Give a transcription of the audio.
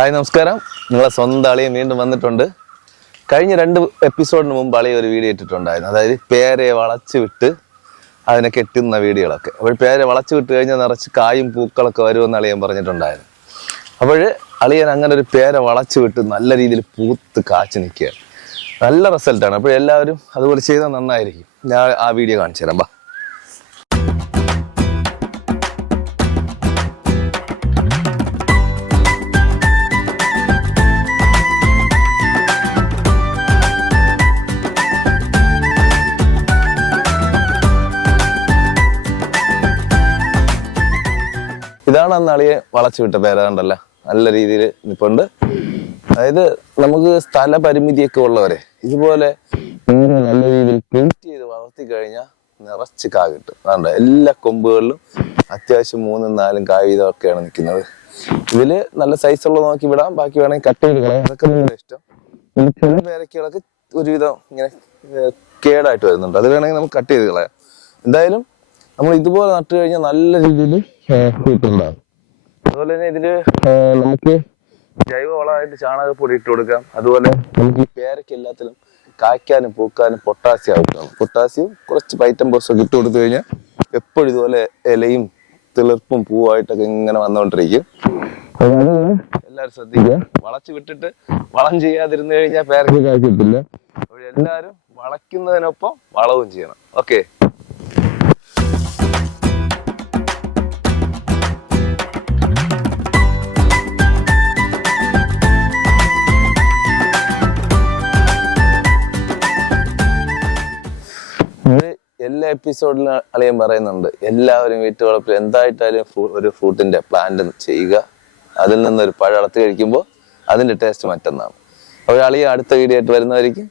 Hi നമസ്കാരം. നിങ്ങളെ സ്വന്തം അളിയൻ വീണ്ടും വന്നിട്ടുണ്ട്. കഴിഞ്ഞ 2 എപ്പിസോഡിന് മുമ്പ് അളിയ ഒരു വീഡിയോ ഇട്ടിട്ടുണ്ടായിരുന്നു. അതായത് പേരയെ വളച്ചു വിട്ട് അതിനെ കെട്ടുന്ന വീഡിയോകളൊക്കെ. അപ്പോൾ പേരെ വളച്ചു വിട്ട് കഴിഞ്ഞാൽ നിറച്ച് കായും പൂക്കളൊക്കെ വരുമെന്ന് അളിയൻ പറഞ്ഞിട്ടുണ്ടായിരുന്നു. അപ്പോൾ അളിയൻ അങ്ങനെ ഒരു പേരെ വളച്ചു വിട്ട് നല്ല രീതിയിൽ പൂത്ത് കാച്ചു നിൽക്കുകയാണ്. നല്ല റിസൾട്ടാണ്. അപ്പോൾ എല്ലാവരും അതുപോലെ ചെയ്താൽ നന്നായിരിക്കും. ഞാൻ ആ വീഡിയോ കാണിച്ചു തരാം. ഇതാണ് അന്ന് അളിയെ വളച്ചു വിട്ട പേര കണ്ടല്ല, നല്ല രീതിയിൽ നിൽപ്പുണ്ട്. അതായത് നമുക്ക് സ്ഥല പരിമിതിയൊക്കെ ഉള്ളവരെ ഇതുപോലെ നല്ല രീതിയിൽ പ്രിന്റ് ചെയ്ത് വളർത്തി കഴിഞ്ഞാൽ നിറച്ച് കാ കിട്ടും. അതുകൊണ്ട് എല്ലാ കൊമ്പുകളിലും അത്യാവശ്യം 3-4 കായ വീതമൊക്കെയാണ് നിൽക്കുന്നത്. ഇതില് നല്ല സൈസുള്ള നോക്കി വിടാം, ബാക്കി വേണമെങ്കിൽ കട്ട് ചെയ്ത് കളയാം. അതൊക്കെ നിങ്ങളുടെ ഇഷ്ടം. ചില പേരക്കുകളൊക്കെ ഒരുവിധം ഇങ്ങനെ കേടായിട്ട് വരുന്നുണ്ട്, അത് വേണമെങ്കിൽ നമുക്ക് കട്ട് ചെയ്ത് കളയാം. എന്തായാലും നമ്മൾ ഇതുപോലെ നട്ടു കഴിഞ്ഞാൽ നല്ല രീതിയിൽ ഉണ്ടാകും. അതുപോലെ തന്നെ ഇതില് നമുക്ക് ജൈവവളമായിട്ട് ചാണകപ്പൊടി ഇട്ട് കൊടുക്കാം. അതുപോലെ നമുക്ക് ഈ പേരയ്ക്ക് എല്ലാത്തിലും കായ്ക്കാനും പൂക്കാനും പൊട്ടാസ്യം ആവശ്യമാണ്. പൊട്ടാസ്യം കുറച്ച് വൈറ്റംബോസ് ഒക്കെ ഇട്ട് കൊടുത്തു കഴിഞ്ഞാൽ എപ്പോഴും ഇതുപോലെ ഇലയും തിളിർപ്പും പൂവായിട്ടൊക്കെ ഇങ്ങനെ വന്നുകൊണ്ടിരിക്കും. എല്ലാവരും ശ്രദ്ധിക്കുക. വളച്ചു വിട്ടിട്ട് വളം ചെയ്യാതിരുന്നു കഴിഞ്ഞാൽ പേരയ്ക്ക് കായ്ക്കത്തില്ല. അപ്പോൾ എല്ലാവരും വളയ്ക്കുന്നതിനൊപ്പം വളവും ചെയ്യണം. ഓക്കെ. എല്ലാ എപ്പിസോഡിലും അളിയൻ പറയുന്നുണ്ട്, എല്ലാവരും വീട്ടുവളപ്പിൽ എന്തായിട്ടാലും ഒരു ഫ്രൂട്ടിന്റെ പ്ലാന്റ് ചെയ്യുക. അതിൽ നിന്നൊരു പഴം അളത്ത് കഴിക്കുമ്പോൾ അതിന്റെ ടേസ്റ്റ് മറ്റൊന്നാണ്. അപ്പോൾ അളിയ അടുത്ത വീഡിയോ ആയിട്ട് വരുന്നതായിരിക്കും.